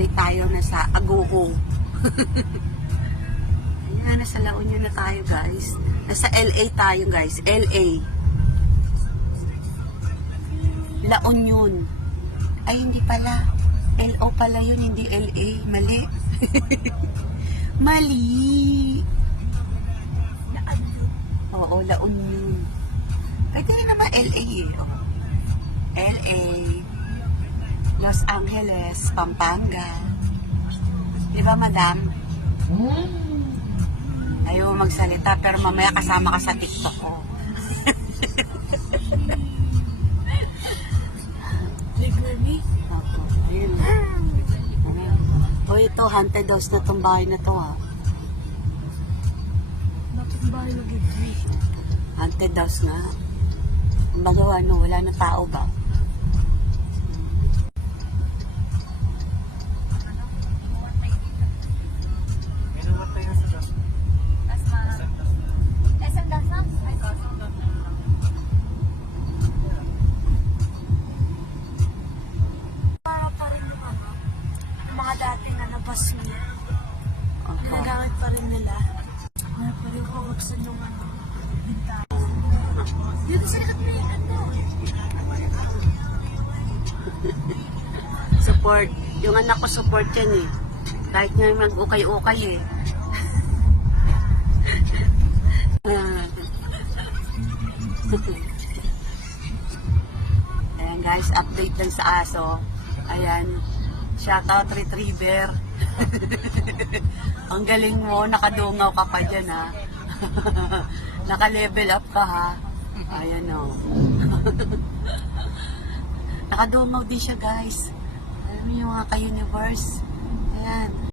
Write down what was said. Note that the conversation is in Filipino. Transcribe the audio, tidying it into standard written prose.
update tayo na sa Aguho. Ayan, nasa La Union na tayo guys. Nasa LA tayo guys. LA. La Union. Ay, hindi pala. LO pala yun, hindi LA. Mali. Mali. Oo, La Union. Pwede rin naman LA eh. LA. Los Angeles, Pampanga. Di ba, madam? Ayaw mo magsalita, pero mamaya kasama ka sa TikTok ko. Opo, ayun. O ito, haunted house na itong bahay na to ha. Bakit bahay nag-agree? Haunted house nga. Ang bago ano, wala na tao ba? Para pa rin yung ano, yung mga dati na nabasmi. Opo. Ginagamit pa rin nila. Para pa rin pabuksan yung ano, bintana. Dito sa likod na yung ano. Support. Yung anak ko support yan eh. Kahit nga mag-ukay-ukay eh. Ayan guys, update lang sa aso. Ayan, shoutout retriever. Ang galing mo, nakadungaw ka pa dyan ha. Naka-level up ka ha. Ayan o. Nakadungaw din siya guys. Alam niyo yung mga ka-universe. Ayan.